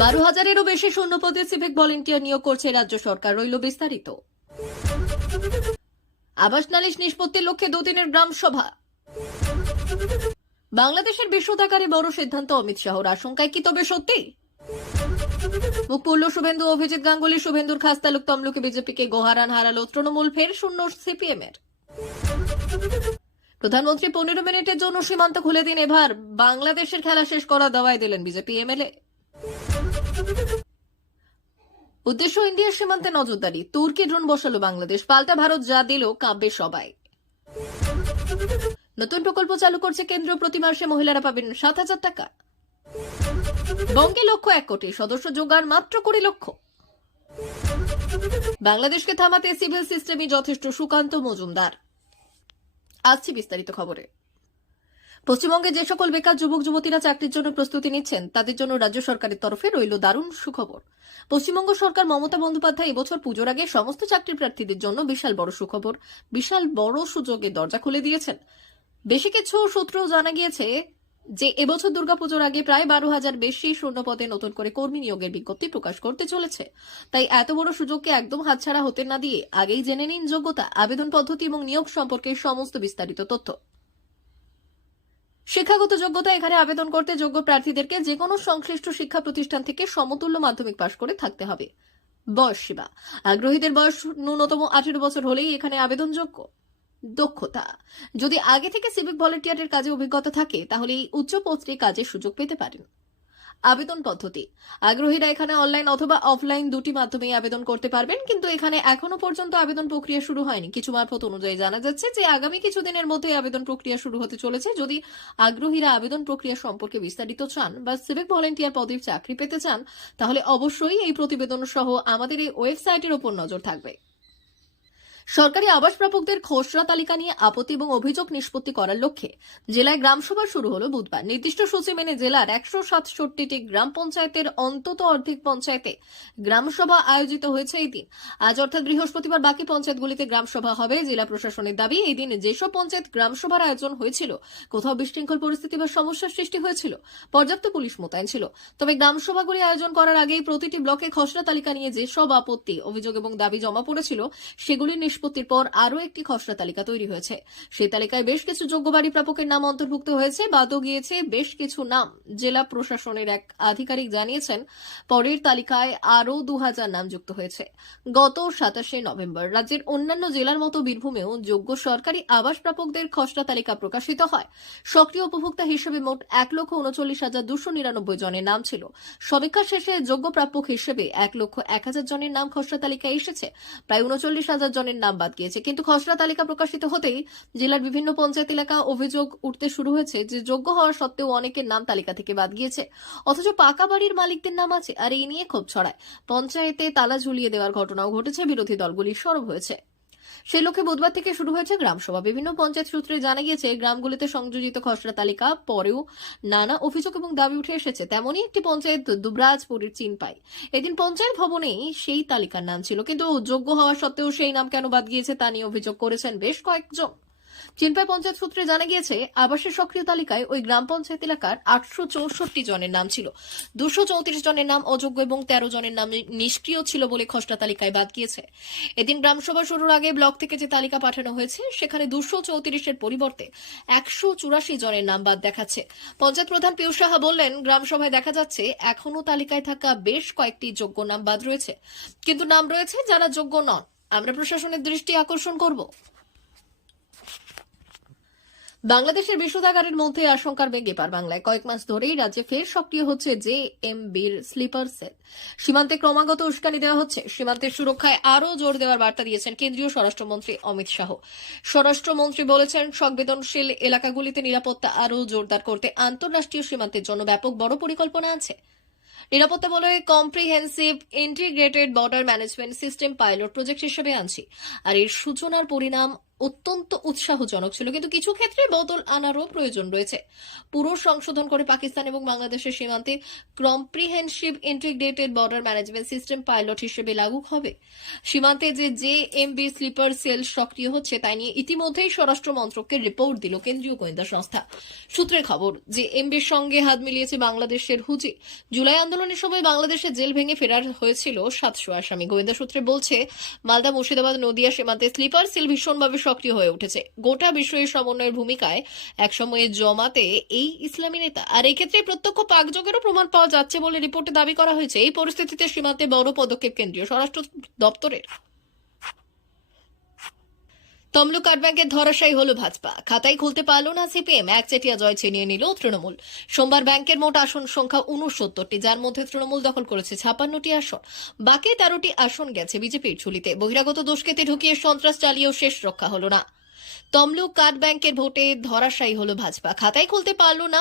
12,000-এরও বেশি শূন্যপদে civic volunteer নিয়োগ করছে রাজ্য সরকার, রইল বিস্তারিত। আবাস নালিশ নিষ্পত্তির লক্ষ্যে 2 দিনের গ্রাম সভা। বাংলাদেশের বিশ্বতাকারে বড় সিদ্ধান্ত অমিত শাহর, আশঙ্কায় কি তবে সত্যি? মুখ পুরল শুভেন্দু, অভিজিৎ গাঙ্গুলি, শুভেন্দুর খাস তালুক তমলুকে বিজেপিকে গোহারান হারালো তৃণমূল, ফের শূন্য সিপিএম এর। প্রধানমন্ত্রী 15 মিনিটের জন্য সীমান্ত খুলে দিন, এবার বাংলাদেশের খেলা শেষ করা দাওয়াই দিলেন বিজেপি এমএলএ। উদ্দেশ্য ইন্ডিয়ার সীমান্তে নজরদারি, তুর্কি ড্রোন বসালো বাংলাদেশ, পাল্টা ভারত যা দিল কাব্যে সবাই। নতুন প্রকল্প চালু করছে কেন্দ্র, প্রতি মাসে মহিলারা পাবেন 7,000 টাকা। বঙ্গে লক্ষ্য 1 কোটি, সদস্য জোগাড় মাত্র 20 লক্ষ। বাংলাদেশকে থামাতে সিভিল সিস্টেমই যথেষ্ট, সুকান্ত মজুমদার। আসছি বিস্তারিত খবরে। পশ্চিমবঙ্গে যে সকল বেকার যুবক যুবতীরা চাকরির জন্য প্রস্তুতি নিচ্ছেন তাদের জন্য রাজ্য সরকারের তরফে রইল দারুণ সুখবর। পশ্চিমবঙ্গ সরকার মমতা বন্দ্যোপাধ্যায় এবছর পুজোর আগে সমস্ত চাকরি প্রার্থীদের জন্য বিশাল বড় সুখবর, বিশাল বড় সুযোগের দরজা খুলে দিয়েছেন। বেশি কিছু সূত্র জানা গিয়েছে যে এবছর দুর্গাপুজোর আগে প্রায় 12,000 বেশি শূন্যপদে নতুন করে কর্মী নিয়োগের বিজ্ঞপ্তি প্রকাশ করতে চলেছে। তাই এত বড় সুযোগকে একদম হাতছাড়া হতে না দিয়ে আগেই জেনে নিন যোগ্যতা, আবেদন পদ্ধতি এবং নিয়োগ সম্পর্কে সমস্ত বিস্তারিত তথ্য। শিক্ষাগত যোগ্যতা, এখানে আবেদন করতে যোগ্য প্রার্থীদেরকে যে কোনো সংশ্লিষ্ট শিক্ষা প্রতিষ্ঠান থেকে সমতুল্য মাধ্যমিক পাশ করে থাকতে হবে। বয়স সীমা, আগ্রহীদের বয়স ন্যূনতম 18 বছর হলেই এখানে আবেদনযোগ্য। দক্ষতা, যদি আগে থেকে সিভিক ভলেন্টিয়ারের কাজে অভিজ্ঞতা থাকে তাহলে এই উচ্চ পোস্টে কাজের সুযোগ পেতে পারেন। আবেদন পদ্ধতি, আগ্রহীরা এখানে অনলাইন অথবা অফলাইন দুটি মাধ্যমেই আবেদন করতে পারবেন, কিন্তু এখানে এখনো পর্যন্ত আবেদন প্রক্রিয়া শুরু হয়নি। কিছু মারফত অনুযায়ী জানা যাচ্ছে যে আগামী কিছুদিনের মধ্যেই আবেদন প্রক্রিয়া শুরু হতে চলেছে। যদি আগ্রহীরা আবেদন প্রক্রিয়া সম্পর্কে বিস্তারিত চান বা সিভিক ভলেন্টিয়ার পদের চাকরি পেতে চান তাহলে অবশ্যই এই প্রতিবেদন সহ আমাদের এই ওয়েবসাইটের উপর নজর থাকবে। সরকারি আবাস প্রাপকদের খসড়া তালিকা নিয়ে আপত্তি এবং অভিযোগ নিষ্পত্তি করার লক্ষ্যে জেলায় গ্রামসভা শুরু হলো বুধবার। নির্দিষ্ট সূচি মেনে জেলার 167টি গ্রাম পঞ্চায়েতের অন্তত অর্ধেক পঞ্চায়েতে গ্রামসভা আয়োজিত হয়েছে এই দিন। আজ অর্থাৎ বৃহস্পতিবার বাকি পঞ্চায়েতগুলিতে গ্রামসভা হবে। জেলা প্রশাসনের দাবি, এই দিন যেসব পঞ্চায়েত গ্রামসভার আয়োজন হয়েছিল কোথাও বিশৃঙ্খল পরিস্থিতি বা সমস্যার সৃষ্টি হয়েছিল, পর্যাপ্ত পুলিশ মোতায়েন ছিল। তবে গ্রামসভাগুলি আয়োজন করার আগেই প্রতিটি ব্লকে খসড়া তালিকা নিয়ে যেসব আপত্তি, অভিযোগ এবং দাবি জমা পড়েছিল সেগুলির নিষ্পত্তির পর আরও একটি খসড়া তালিকা তৈরি হয়েছে। সেই তালিকায় বেশ কিছু যোগ্য বাড়ি প্রাপকের নাম অন্তর্ভুক্ত হয়েছে, বাদও গিয়েছে বেশ কিছু নাম। জেলা প্রশাসনের এক আধিকারিক জানিয়েছেন পরের তালিকায় আরও 2,000 নাম যুক্ত হয়েছে। গত 27শে নভেম্বর রাজ্যের অন্যান্য জেলার মতো বীরভূমেও যোগ্য সরকারি আবাস প্রাপকদের খসড়া তালিকা প্রকাশিত হয়। সক্রিয় উপভোক্তা হিসেবে মোট 1,39,299 জনের নাম ছিল। সমীক্ষা শেষে যোগ্য প্রাপক হিসেবে 1,01,000 জনের নাম খসড়া তালিকায় এসেছে। প্রায় 39,000 জনের নাম বাদ গিয়েছে। কিন্তু খসড়া তালিকা প্রকাশিত হতেই জেলার বিভিন্ন পঞ্চায়েত এলাকা অভিযোগ উঠতে শুরু হয়েছে যে যোগ্য হওয়া সত্ত্বেও অনেকের নাম তালিকা থেকে বাদ গিয়েছে, অথচ পাকা বাড়ির মালিকদের নাম আছে। আর এই নিয়ে ক্ষোভ ছড়ায়। পঞ্চায়েতে তালা ঝুলিয়ে দেওয়ার ঘটনাও ঘটেছে, বিরোধী দলগুলি সরব হয়েছে। সেই লক্ষ্যে বুধবার থেকে শুরু হয়েছে গ্রামসভা। বিভিন্ন পঞ্চায়েত সূত্রে জানা গিয়েছে গ্রামগুলিতে সংযোজিত খসড়া তালিকা পরেও নানা অভিযোগ এবং দাবি উঠে এসেছে। তেমনই একটি পঞ্চায়েত দুবরাজপুরের চিনপাই। এদিন পঞ্চায়েত ভবনেই সেই তালিকার নাম ছিল, কিন্তু যোগ্য হওয়া সত্ত্বেও সেই নাম কেন বাদ গিয়েছে তা নিয়ে অভিযোগ করেছেন বেশ কয়েকজন। চিনপাই পঞ্চায়েত সূত্রে জানা গিয়েছে আবাসের সক্রিয় তালিকায় ওই গ্রাম পঞ্চায়েত এলাকার 864 জনের নাম ছিল। 234 জনের নাম অযোগ্য এবং 13 জনের নাম নিষ্ক্রিয় ছিল বলে খসড়া তালিকায় বাদ গিয়েছে। এদিন গ্রামসভা শুরুর আগে ব্লক থেকে যে তালিকা পাঠানো হয়েছে সেখানে 234-এর পরিবর্তে 184 জনের নাম বাদ দেখাচ্ছে। পঞ্চায়েত প্রধান পীযূষ সাহা বললেন, গ্রামসভায় দেখা যাচ্ছে এখনো তালিকায় থাকা বেশ কয়েকটি যোগ্য নাম বাদ রয়েছে, কিন্তু নাম রয়েছে যারা যোগ্য নন। আমরা প্রশাসনের দৃষ্টি আকর্ষণ করব। বাংলাদেশের বিশ্বতাগারের মধ্যে আশঙ্কার মেঘ এপার বাংলায়। কয়েক মাস ধরেই রাজ্যে ফের সক্রিয় হচ্ছে জেএমবির স্লিপার সেল। সীমান্তে ক্রমাগত উস্কানি দেওয়া হচ্ছে। সীমান্তের সুরক্ষায় আরও জোর দেওয়ার বার্তা দিয়েছেন কেন্দ্রীয় স্বরাষ্ট্রমন্ত্রী অমিত শাহ। স্বরাষ্ট্রমন্ত্রী বলেছেন, সংবেদনশীল এলাকাগুলিতে নিরাপত্তা আরও জোরদার করতে আন্তঃরাষ্ট্রীয় সীমান্তের জন্য ব্যাপক বড় পরিকল্পনা আছে। নিরাপত্তা বলে comprehensive integrated border management system pilot project হিসেবে আনছি। আর এর সূচনার পরিণাম অত্যন্ত উৎসাহজনক ছিল, কিন্তু কিছু ক্ষেত্রে বদল আনারও প্রয়োজন রয়েছে। পুরো সংশোধন করে পাকিস্তান এবং বাংলাদেশের সীমান্তে comprehensive integrated border management system pilot হিসেবে লাগু হবে। সীমান্তে যে জেএমবি স্লিপার সেল সক্রিয় হচ্ছে তাই নিয়ে ইতিমধ্যেই স্বরাষ্ট্র মন্ত্রককে রিপোর্ট দিল কেন্দ্রীয় গোয়েন্দা সংস্থা। সূত্রের খবর, জেএমবির সঙ্গে হাত মিলিয়েছে বাংলাদেশের হুজি। জুলাই আন্দোলনের সময় বাংলাদেশে জেল ভেঙে ফেরার হয়েছিল 700 আসামি। গোয়েন্দা সূত্রে বলছে, মালদা মুর্শিদাবাদ নদিয়া সীমান্তে স্লিপার সেল ভীষণভাবে সক্রিয় হয়ে উঠেছে। গোটা বিষয়ে সমন্বয়ের ভূমিকায় একসময়ে জমাতে এই ইসলামী নেতা। আর এই ক্ষেত্রে প্রত্যক্ষ পাকযোগেরও প্রমাণ পাওয়া যাচ্ছে বলে রিপোর্টে দাবি করা হয়েছে। এই পরিস্থিতিতে সীমান্তে বড় পদক্ষেপ কেন্দ্রীয় স্বরাষ্ট্র দপ্তরের। তমলুক কার্ড ব্যাংকের ধরাশায়ী হলো ভাজপা, খাতাই খুলতে পারল না সিপিএম, একচেটিয়া জয় ছিনিয়ে নিল তৃণমূল। সোমবার ব্যাংকের মোট আসন সংখ্যা 69টি, যার মধ্যে তৃণমূল দখল করেছে 56টি আসন। বাকি 13টি আসন গেছে বিজেপির ঝুলিতে। বহিরাগত দুষ্কৃতী ঢুকিয়ে সন্ত্রাস চালিয়েও শেষ রক্ষা হলো না। তমলুক কার্ড ব্যাংকের ভোটে ধরাশায়ী হলো ভাজপা, খাতাই খুলতে পারল না